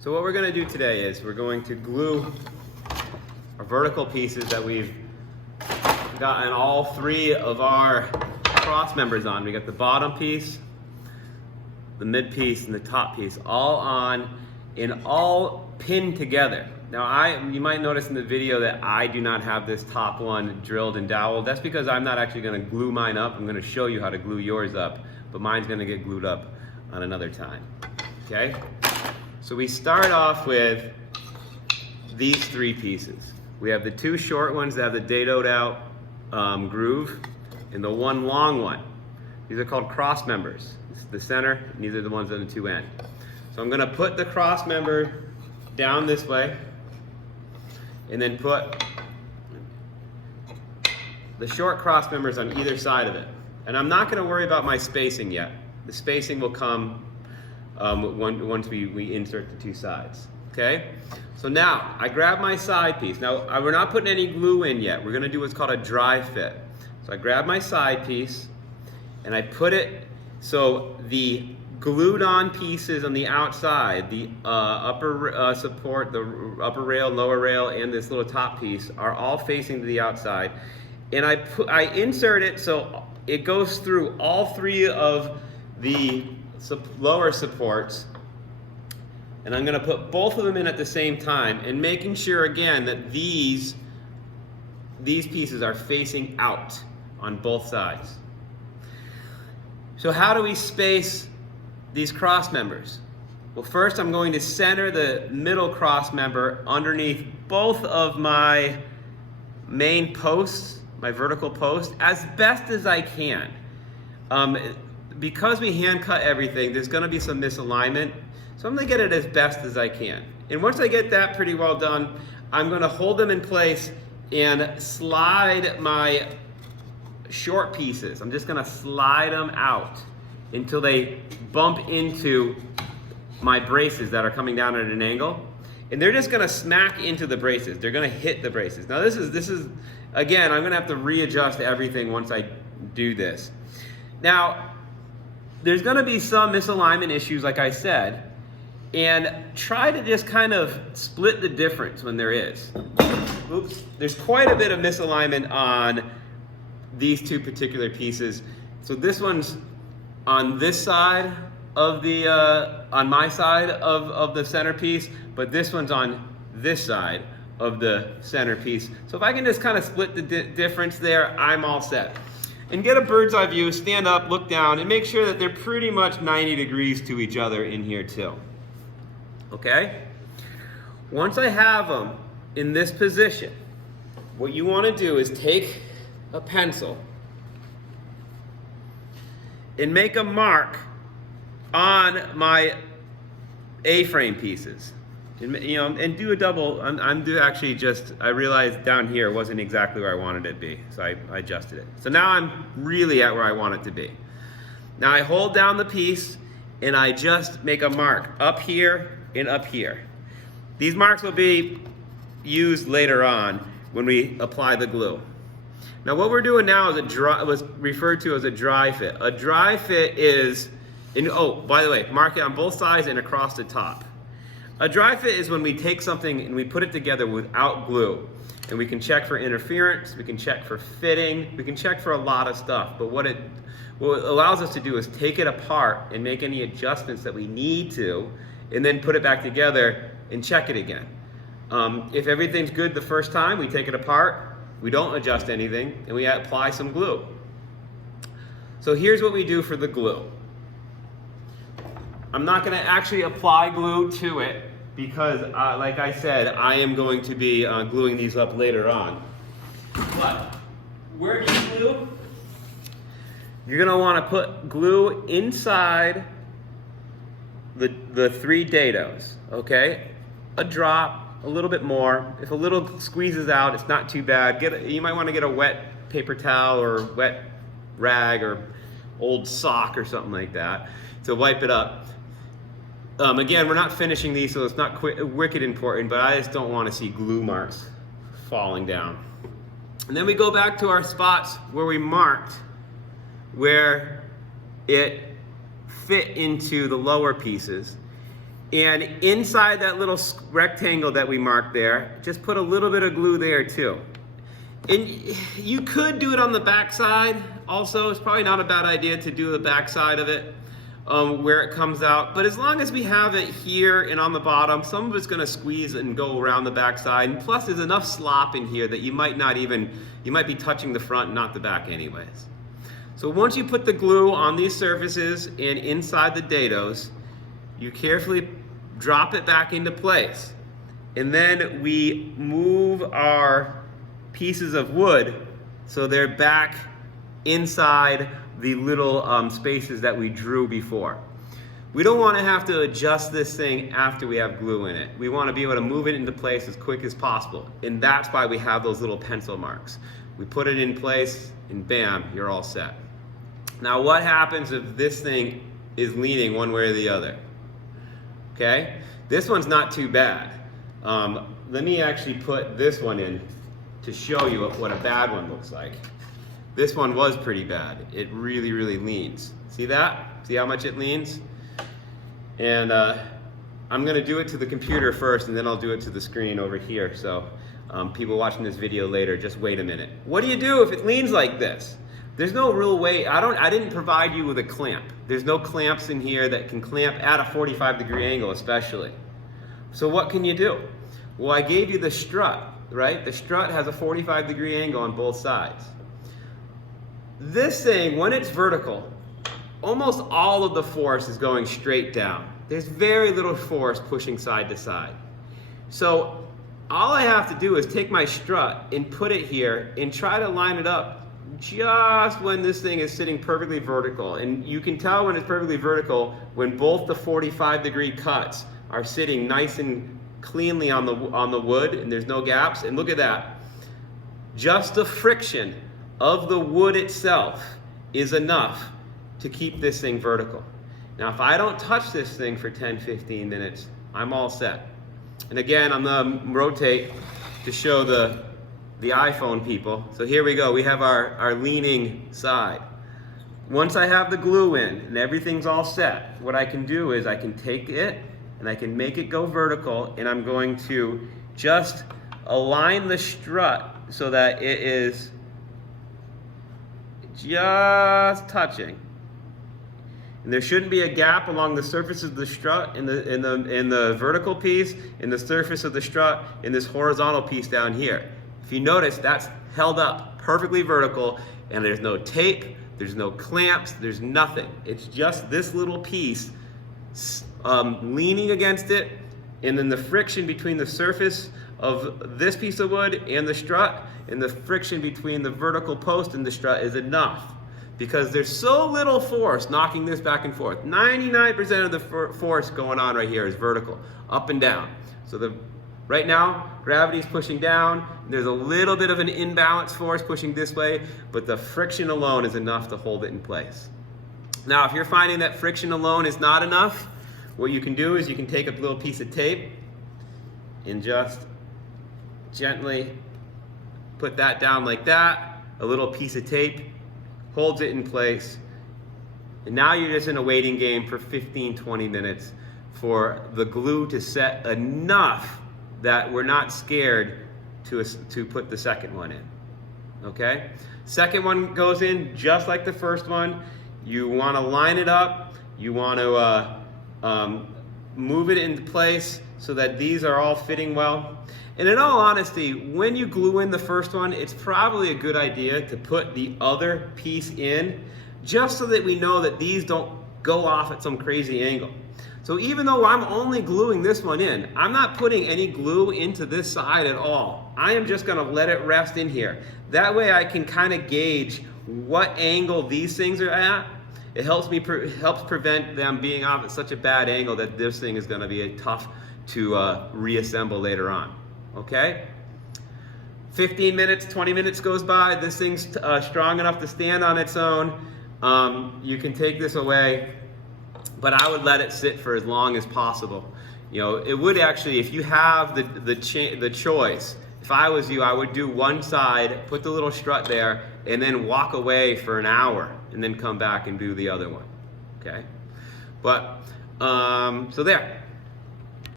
So what we're going to do today is we're going to glue our vertical pieces that we've gotten all three of our cross members on. We got the bottom piece, the mid piece, and the top piece all on and all pinned together. Now you might notice in the video that I do not have this top one drilled and doweled. That's because I'm not actually going to glue mine up. I'm going to show you how to glue yours up, but mine's going to get glued up on another time. Okay? So we start off with these three pieces. We have the two short ones that have the dadoed out groove and the one long one. These are called cross members. This is the center, and these are the ones on the two ends. So I'm going to put the cross member down this way and then put the short cross members on either side of it. And I'm not going to worry about my spacing yet. The spacing will come once we insert the two sides. Okay? So now I grab my side piece. Now we're not putting any glue in yet. We're going to do what's called a dry fit. So I grab my side piece and I put it so the glued on pieces on the outside, the upper support, the upper rail, lower rail, and this little top piece are all facing to the outside. And I insert it so it goes through all three of the lower supports, and I'm going to put both of them in at the same time, and making sure again that these pieces are facing out on both sides. So how do we space these cross members? Well, first I'm going to center the middle cross member underneath both of my main posts, my vertical post, as best as I can. Because we hand cut everything, there's going to be some misalignment, so I'm going to get it as best as I can. And once I get that pretty well done, I'm going to hold them in place and slide my short pieces. I'm just going to slide them out until they bump into my braces that are coming down at an angle. And they're just going to smack into the braces. They're going to hit the braces. Now this is again, I'm going to have to readjust everything once I do this. Now, there's going to be some misalignment issues, like I said, and try to just kind of split the difference when there is. Oops. There's quite a bit of misalignment on these two particular pieces. So this one's on this side of the, on my side of the centerpiece, but this one's on this side of the centerpiece. So if I can just kind of split the difference there, I'm all set. And get a bird's eye view, stand up, look down, and make sure that they're pretty much 90 degrees to each other in here too. Okay? Once I have them in this position, what you want to do is take a pencil and make a mark on my A-frame pieces. And do a double. I realized down here wasn't exactly where I wanted it to be, so I adjusted it. So now I'm really at where I want it to be. Now I hold down the piece and I just make a mark up here and up here. These marks will be used later on when we apply the glue. Now what we're doing now is was referred to as a dry fit. A dry fit is, by the way, mark it on both sides and across the top. A dry fit is when we take something and we put it together without glue. And we can check for interference, we can check for fitting, we can check for a lot of stuff. But what it allows us to do is take it apart and make any adjustments that we need to, and then put it back together and check it again. If everything's good the first time, we take it apart, we don't adjust anything, and we apply some glue. So here's what we do for the glue. I'm not going to actually apply glue to it because, like I said, I am going to be gluing these up later on. But where do you glue? You're going to want to put glue inside the three dados, okay? A drop, a little bit more. If a little squeezes out, it's not too bad. You might want to get a wet paper towel or wet rag or old sock or something like that to wipe it up. Again, we're not finishing these, so it's not wicked important, but I just don't want to see glue marks falling down. And then we go back to our spots where we marked where it fit into the lower pieces. And inside that little rectangle that we marked there, just put a little bit of glue there too. And you could do it on the back side also. It's probably not a bad idea to do the back side of it where it comes out. But as long as we have it here and on the bottom, some of it's going to squeeze and go around the back side. And plus there's enough slop in here that you might be touching the front and not the back anyways. So once you put the glue on these surfaces and inside the dados, you carefully drop it back into place. And then we move our pieces of wood so they're back inside the little spaces that we drew before. We don't want to have to adjust this thing after we have glue in it. We want to be able to move it into place as quick as possible. And that's why we have those little pencil marks. We put it in place and bam, you're all set. Now what happens if this thing is leaning one way or the other? Okay, this one's not too bad. Let me actually put this one in to show you what a bad one looks like. This one was pretty bad. It really, really leans. See that? See how much it leans? And I'm gonna do it to the computer first and then I'll do it to the screen over here. So people watching this video later, just wait a minute. What do you do if it leans like this? There's no real way, I didn't provide you with a clamp. There's no clamps in here that can clamp at a 45-degree angle especially. So what can you do? Well, I gave you the strut, right? The strut has a 45-degree angle on both sides. This thing, when it's vertical, almost all of the force is going straight down. There's very little force pushing side to side. So all I have to do is take my strut and put it here and try to line it up just when this thing is sitting perfectly vertical. And you can tell when it's perfectly vertical when both the 45-degree cuts are sitting nice and cleanly on the wood and there's no gaps. And look at that. Just the friction of the wood itself is enough to keep this thing vertical. Now if I don't touch this thing for 10-15 minutes, I'm all set. And again, I'm gonna rotate to show the iPhone people. So here we go, we have our leaning side. Once I have the glue in and everything's all set, what I can do is I can take it and I can make it go vertical, and I'm going to just align the strut so that it is just touching. And there shouldn't be a gap along the surface of the strut in the vertical piece, in the surface of the strut, in this horizontal piece down here. If you notice, that's held up perfectly vertical, and there's no tape, there's no clamps, there's nothing. It's just this little piece leaning against it, and then the friction between the surface of this piece of wood and the strut, and the friction between the vertical post and the strut is enough. Because there's so little force knocking this back and forth. 99% of the force going on right here is vertical, up and down. So right now, gravity's pushing down. There's a little bit of an imbalance force pushing this way, but the friction alone is enough to hold it in place. Now, if you're finding that friction alone is not enough, what you can do is you can take a little piece of tape and just gently put that down like that. A little piece of tape holds it in place. And now you're just in a waiting game for 15-20 minutes for the glue to set enough that we're not scared to put the second one in. Okay? Second one goes in just like the first one. You want to line it up. You want to move it into place so that these are all fitting well. And in all honesty, when you glue in the first one, it's probably a good idea to put the other piece in just so that we know that these don't go off at some crazy angle. So even though I'm only gluing this one in, I'm not putting any glue into this side at all. I am just gonna let it rest in here. That way I can kind of gauge what angle these things are at. It helps prevent them being off at such a bad angle that this thing is gonna be tough to reassemble later on. Okay? 15 minutes, 20 minutes goes by. This thing's strong enough to stand on its own. You can take this away, but I would let it sit for as long as possible. You know, it would actually, if you have the choice, if I was you, I would do one side, put the little strut there, and then walk away for an hour, and then come back and do the other one. Okay? But, so there.